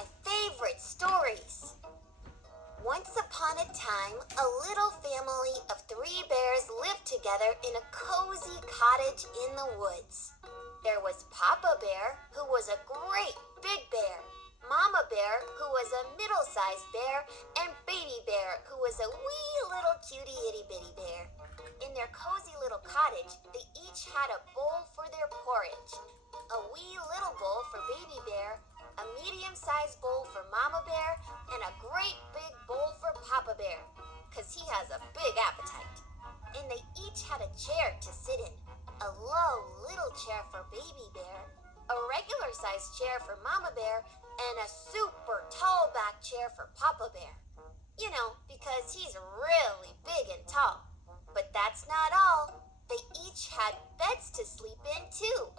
my favorite stories. Once upon a time, a little family of 3 bears lived together in a cozy cottage in the woods. There was Papa Bear, who was a great big bear, Mama Bear, who was a middle-sized bear, and Baby Bear, who was a wee little cutie itty-bitty bear. In their cozy little cottage, they each had a bowl for their porridge. A wee little bowl for Baby Bear, a medium-sized bowl for Mama Bear, and a great big bowl for Papa Bear, 'cause he has a big appetite. And they each had a chair to sit in, a low little chair for Baby Bear, a regular-sized chair for Mama Bear, and a super tall back chair for Papa Bear. You know, because he's really big and tall. But that's not all. They each had beds to sleep in too.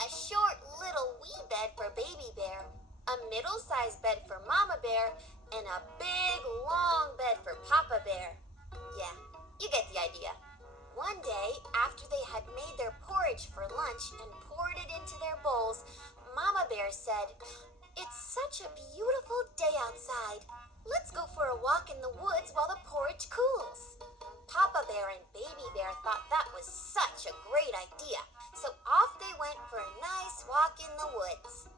A short little wee bed for Baby Bear, a middle-sized bed for Mama Bear, and a big long bed for Papa Bear. Yeah, you get the idea. One day, after they had made their porridge for lunch and poured it into their bowls, Mama Bear said, "It's such a beautiful day outside. Let's go for a walk in the woods while the porridge cools." Papa Bear and Baby Bear thought that was such a great idea, so off they went for a nice walk in the woods.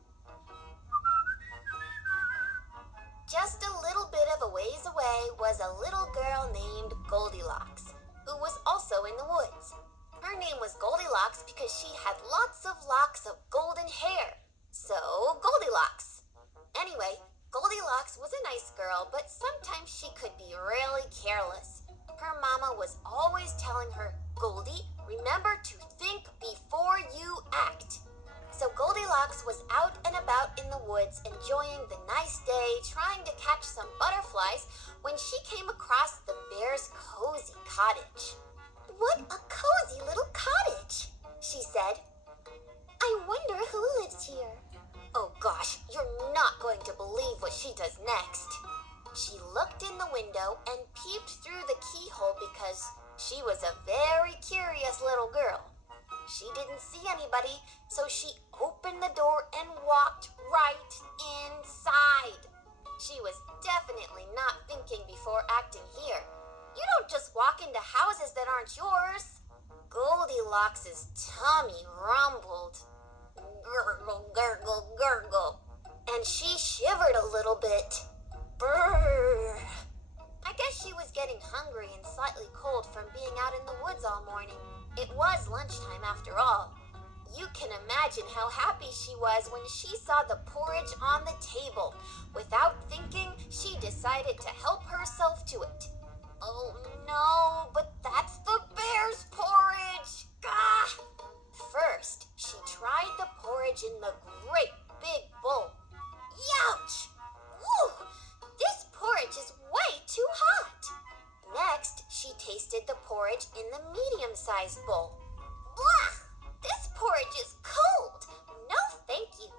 Just a little bit of a ways away was a little girl named Goldilocks, who was also in the woods. Her name was Goldilocks because she had lots of locks of golden hair. So, Goldilocks. Anyway, Goldilocks was a nice girl, but sometimes she could be really careless. Her mama was always telling her, "Goldie, remember to think before you act." So Goldilocks was out and about in the woods enjoying the nice day, trying to catch some butterflies when she came across the bear's cozy cottage. "What a cozy little cottage," she said. "I wonder who lives here." Oh gosh, you're not going to believe what she does next. She looked in the window and peeped through the keyhole because she was a very curious little girl. She didn't see anybody, so she opened the door and walked right inside. She was definitely not thinking before acting here. You don't just walk into houses that aren't yours. Goldilocks' tummy rumbled. Gurgle, gurgle, gurgle. And she shivered a little bit. Brrr. I guess she was getting hungry and slightly cold from being out in the woods all morning. It was lunchtime after all. You can imagine how happy she was when she saw the porridge on the table. Without thinking, she decided to help herself to it. Oh no, but that's the bear's porridge! Gah! First, she tried the porridge in the great big bowl. Youch! Woo! This porridge is way too hot. Next, she tasted the porridge in the medium-sized bowl. Blah! This porridge is cold. No, thank you.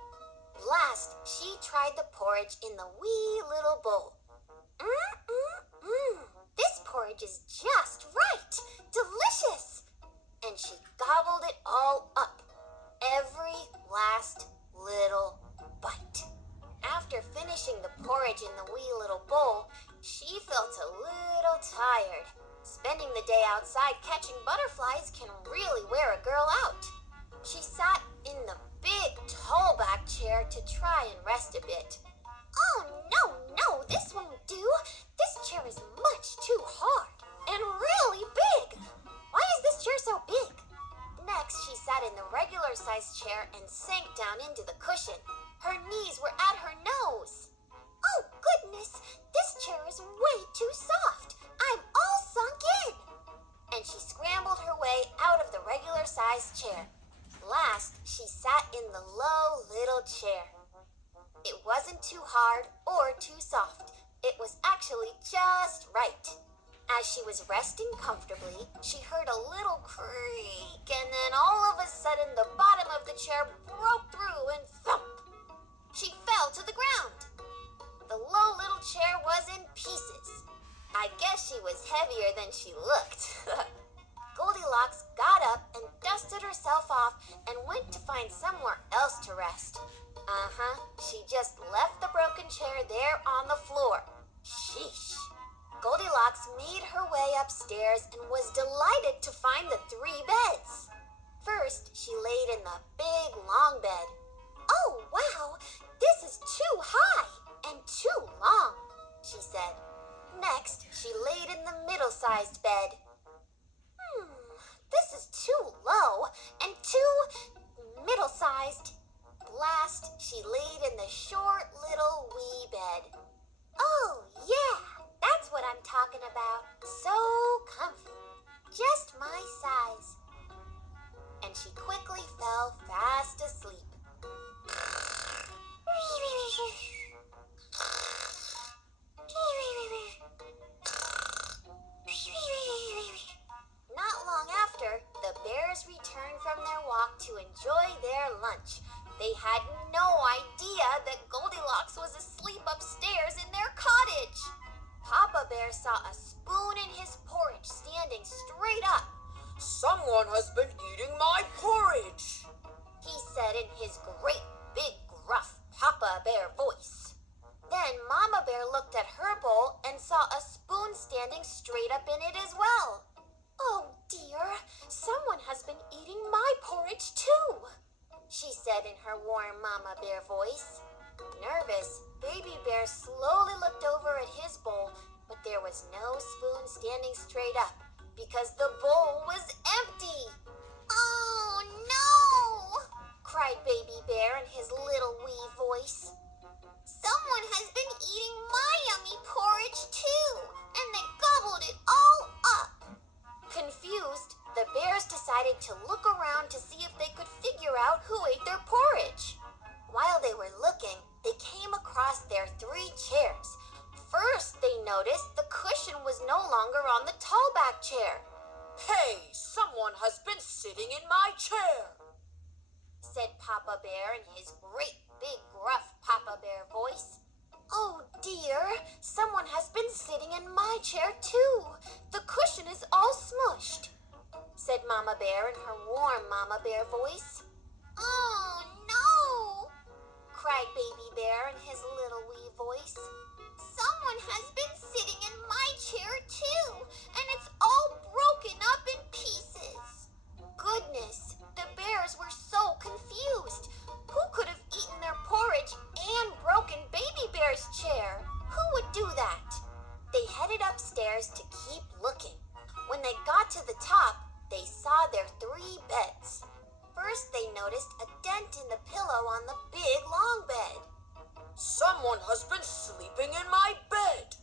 Last, she tried the porridge in the wee little bowl. This porridge is just right. Delicious. And she gobbled it all up. Every last little bite. After finishing the porridge in the wee little bowl, she felt a little tired. Spending the day outside catching butterflies can really wear a girl out. She sat in the big tall back chair to try and rest a bit. Oh, no, this won't do. This chair is much too hard and really big. Why is this chair so big? Next, she sat in the regular-sized chair and sank down into the cushion. Her knees were at her nose. Oh, goodness, this chair is way too soft. I'm all sunk in. And she scrambled her way out of the regular-sized chair. Last, she sat in the low little chair. It wasn't too hard or too soft. It was actually just right. As she was resting comfortably, she heard a little creak, and then all of a sudden the bottom of the chair broke through and thump. She fell to the ground. The low little chair was in pieces. I guess she was heavier than she looked. Goldilocks got up and dusted herself off and went to find somewhere else to rest. Uh-huh, she just left the broken chair there on the floor. Sheesh. Goldilocks made her way upstairs and was delighted to find the 3 beds. First, she laid in the big, long bed. Oh, wow, this is too high and too long, she said. Next, she laid in the middle-sized bed. This is too low and too middle-sized. Last, she laid in the short little wee bed. Oh, yeah, that's what I'm talking about. So comfy. Just my size. And she quickly fell fast asleep. Not long after, the bears returned from their walk to enjoy their lunch. They had no idea that Goldilocks was asleep upstairs in their cottage. Papa Bear saw a spoon in his porridge standing straight up. "Someone has been eating my porridge," he said in his great, big, gruff Papa Bear voice. Then Mama Bear looked at her bowl and saw a spoon standing straight up in it as well. Oh dear, someone has been eating my porridge too, she said in her warm Mama Bear voice. Nervous, Baby Bear slowly looked over at his bowl, but there was no spoon standing straight up because the bowl was empty. Oh no, cried Baby Bear in his little wee voice. Someone has been eating my yummy porridge too, and they gobbled it all up. Confused, the bears decided to look around to see if they could figure out who ate their porridge. While they were looking, they came across their 3 chairs. First, they noticed the cushion was no longer on the tallback chair. "Hey, someone has been sitting in my chair," said Papa Bear in his great, big, gruff Papa Bear voice. Oh dear, someone has been sitting in my chair too. The cushion is all smushed, said Mama Bear in her warm Mama Bear voice. Oh no, cried Baby Bear in his little wee voice. Someone has been sitting in my chair too, and it's all broken up in pieces. Goodness, the bears were so confused. Who could have eaten their porridge and broken Baby Bear's chair? Who would do that? They headed upstairs to keep looking. When they got to the top, they saw their 3 beds. First, they noticed a dent in the pillow on the big long bed. "Someone has been sleeping in my bed,"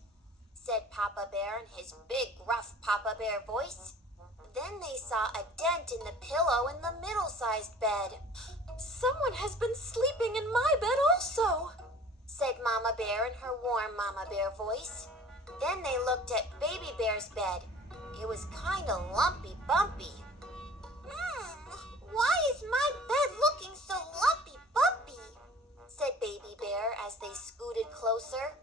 said Papa Bear in his big, rough Papa Bear voice. Then they saw a dent in the pillow in the middle-sized bed. Someone has been sleeping in my bed also, said Mama Bear in her warm Mama Bear voice. Then they looked at Baby Bear's bed. It was kind of lumpy-bumpy. Why is my bed looking so lumpy-bumpy? Said Baby Bear as they scooted closer.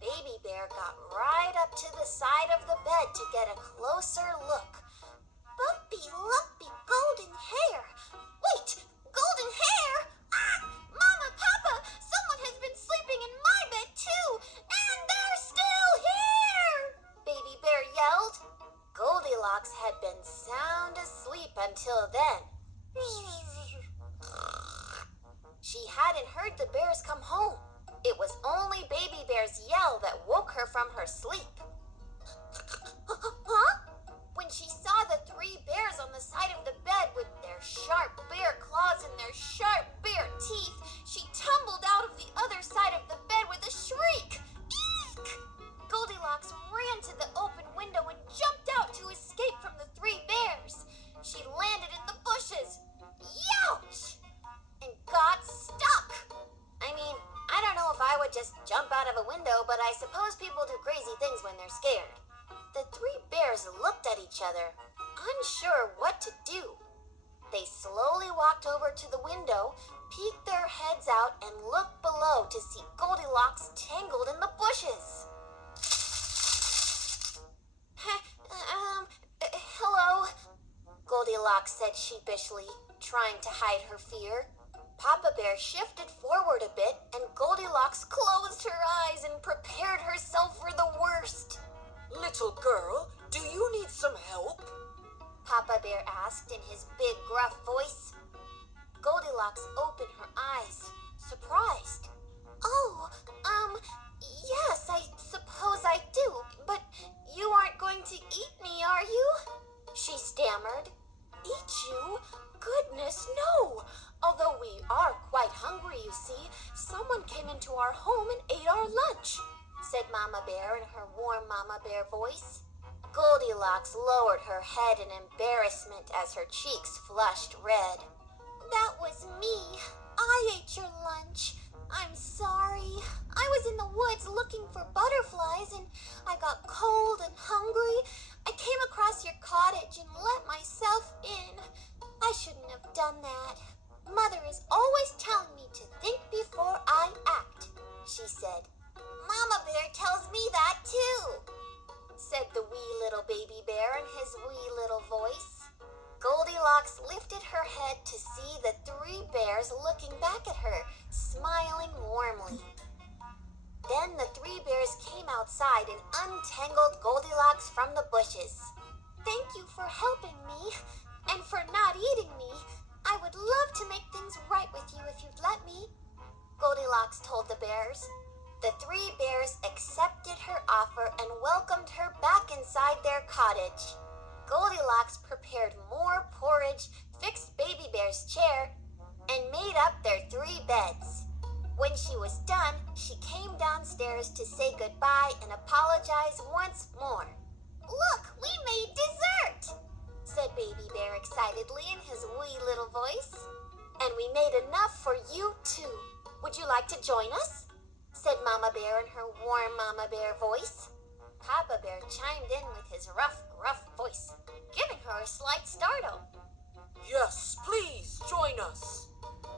Baby Bear got right up to the side of the bed to get a closer look. Bumpy, lumpy, golden hair. Wait, golden hair? Mama, Papa, someone has been sleeping in my bed too, and they're still here, Baby Bear yelled. Goldilocks had been sound asleep until then. She hadn't heard the bears come home. It was only Baby Bear's yell that woke her from her sleep. Huh? When she saw the 3 bears on the side of the bed with their sharp bear claws and their sharp bear teeth, she tumbled out of the other side of the bed with a shriek. Eek! Goldilocks ran to the open window and jumped out to escape from the 3 bears. She landed in the bushes. Youch! And got stuck. I mean, I don't know if I would just jump out of a window, but I suppose people do crazy things when they're scared. The 3 bears looked at each other, unsure what to do. They slowly walked over to the window, peeked their heads out, and looked below to see Goldilocks tangled in the bushes. Hello, Goldilocks said sheepishly, trying to hide her fear. Papa Bear shifted forward a bit, and Goldilocks closed her eyes and prepared herself for the worst. Little girl, do you need some help? Papa Bear asked in his big, gruff voice. Goldilocks opened her eyes, surprised. Oh, yes, I suppose I do, but you aren't going to eat me, are you? She stammered. Eat you? Goodness, no! Although we are quite hungry, you see, someone came into our home and ate our lunch, said Mama Bear in her warm Mama Bear voice. Goldilocks lowered her head in embarrassment as her cheeks flushed red. That was me. I ate your lunch. I'm sorry. I was in the woods looking for butterflies and I got cold and hungry. I came across your cottage and let myself in. I shouldn't have done that. Mother is always telling me to think before I act, she said. Mama Bear tells me that too, said the wee little baby bear in his wee little voice. Goldilocks lifted her head to see the three bears looking back at her, smiling warmly. Then the three bears came outside and untangled Goldilocks from the bushes. Thank you for helping me and for not eating me. I would love to make things right with you if you'd let me, Goldilocks told the bears. The three bears accepted her offer and welcomed her back inside their cottage. Goldilocks prepared more porridge, fixed Baby Bear's chair, and made up their three beds. When she was done, she came downstairs to say goodbye and apologize once more. Look, we made dessert, said Baby Bear excitedly in his wee little voice. And we made enough for you too. Would you like to join us? Said Mama Bear in her warm Mama Bear voice. Papa Bear chimed in with his rough, gruff voice, giving her a slight startle. Yes, please join us.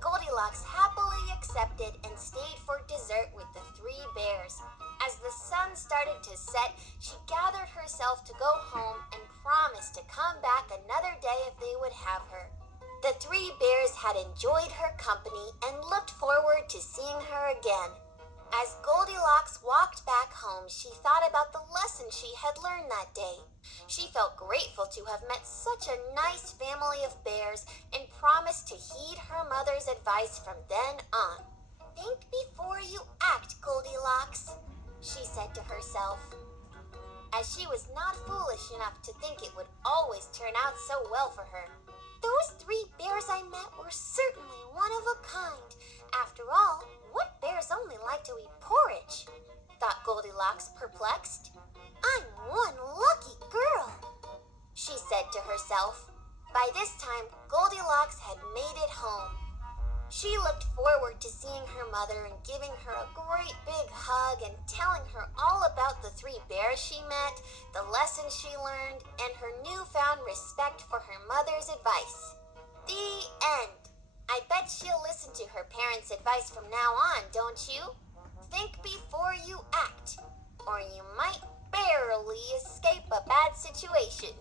Goldilocks happily accepted and stayed for dessert with the three bears. As the sun started to set, she gathered herself to go home and promised to come back another day if they would have her. The three bears had enjoyed her company and looked forward to seeing her again. As Goldilocks walked back home, she thought about the lesson she had learned that day. She felt grateful to have met such a nice family of bears and promised to heed her mother's advice from then on. Think before you act, Goldilocks, she said to herself. As she was not foolish enough to think it would always turn out so well for her. Those three bears I met were certainly one of a kind. After all, what bears only like to eat porridge? Thought Goldilocks, perplexed. I'm one lucky girl, she said to herself. By this time, Goldilocks had made it home. She looked forward to seeing her mother and giving her a great big hug and telling her all about the three bears she met, the lessons she learned, and her newfound respect for her mother's advice. The end. I bet she'll listen to her parents' advice from now on, don't you? Think before you act, or you might barely escape a bad situation.